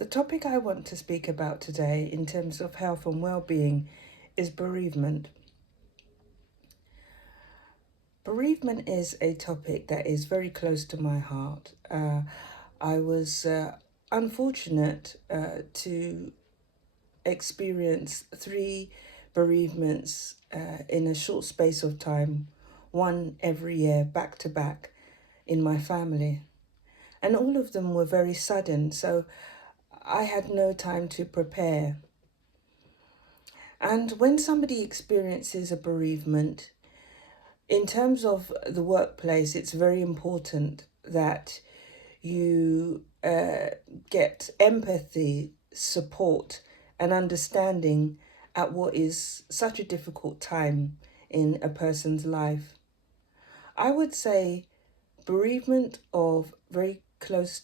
The topic I want to speak about today, in terms of health and well-being, is bereavement. Bereavement is a topic that is very close to my heart. I was unfortunate to experience three bereavements in a short space of time, one every year, back to back, in my family. And all of them were very sudden, so I had no time to prepare. And when somebody experiences a bereavement, in terms of the workplace, it's very important that you get empathy, support, and understanding at what is such a difficult time in a person's life. I would say bereavement of very close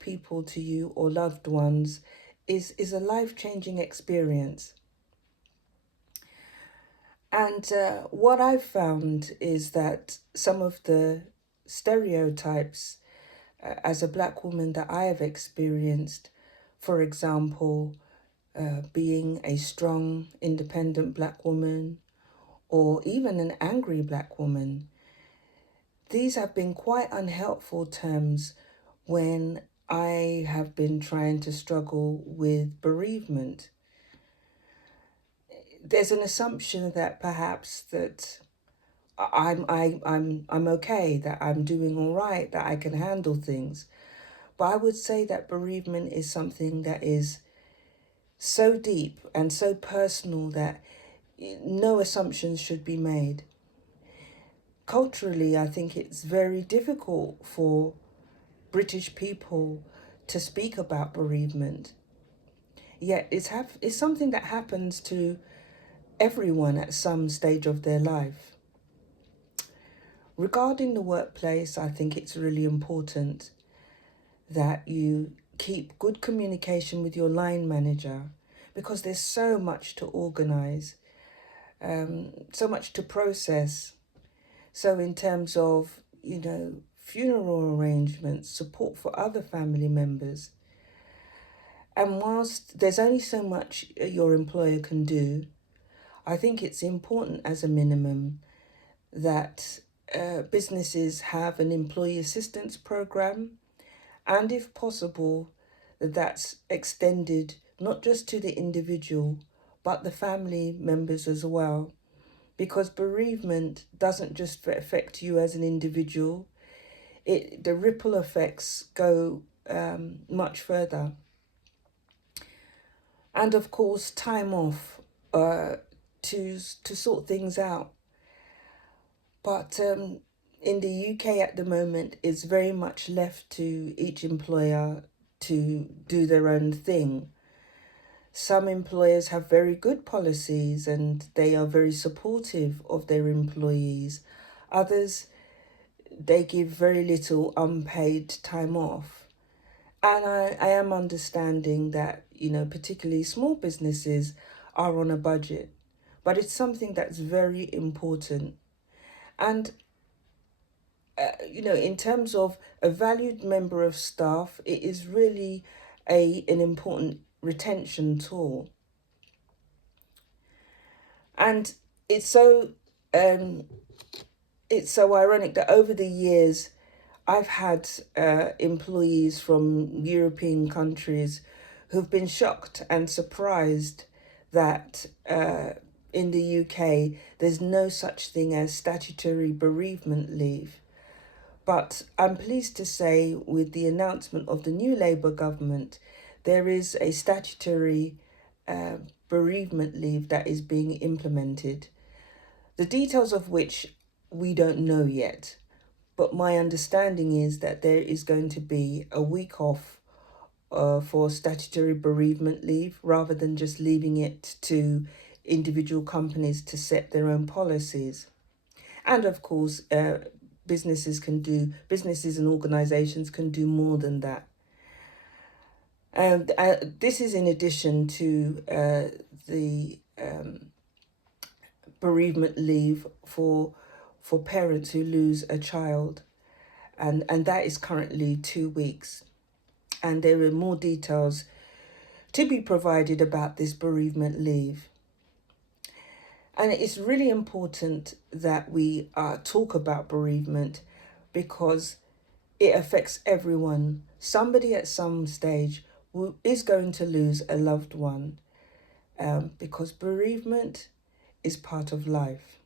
people to you or loved ones is a life-changing experience. And what I've found is that some of the stereotypes as a black woman that I have experienced, for example, being a strong, independent black woman, or even an angry black woman, these have been quite unhelpful terms when I have been trying to struggle with bereavement. There's an assumption that perhaps that I'm okay, that I'm doing all right, that I can handle things. But I would say that bereavement is something that is so deep and so personal that no assumptions should be made. Culturally, I think it's very difficult for British people to speak about bereavement. Yet it's something that happens to everyone at some stage of their life. Regarding the workplace, I think it's really important that you keep good communication with your line manager, because there's so much to organize, so much to process. So in terms of, funeral arrangements, support for other family members. And whilst there's only so much your employer can do, I think it's important as a minimum that businesses have an employee assistance program, and if possible, that's extended not just to the individual, but the family members as well. Because bereavement doesn't just affect you as an individual, the ripple effects go much further. And of course, time off to sort things out. But in the UK at the moment, it's very much left to each employer to do their own thing. Some employers have very good policies and they are very supportive of their employees. Others, they give very little unpaid time off. And I am understanding that, particularly small businesses are on a budget, but it's something that's very important. And, in terms of a valued member of staff, it is really an important retention tool. And it's so um, it's so ironic that over the years, I've had employees from European countries who've been shocked and surprised that in the UK there's no such thing as statutory bereavement leave. But I'm pleased to say, with the announcement of the new Labour government, there is a statutory uh, bereavement leave that is being implemented, the details of which we don't know yet. But my understanding is that there is going to be a week off for statutory bereavement leave, rather than just leaving it to individual companies to set their own policies. And of course, businesses and organizations can do more than that. This is in addition to the bereavement leave for parents who lose a child, and that is currently 2 weeks. And there are more details to be provided about this bereavement leave. And it's really important that we talk about bereavement because it affects everyone. Somebody at some stage is going to lose a loved one because bereavement is part of life.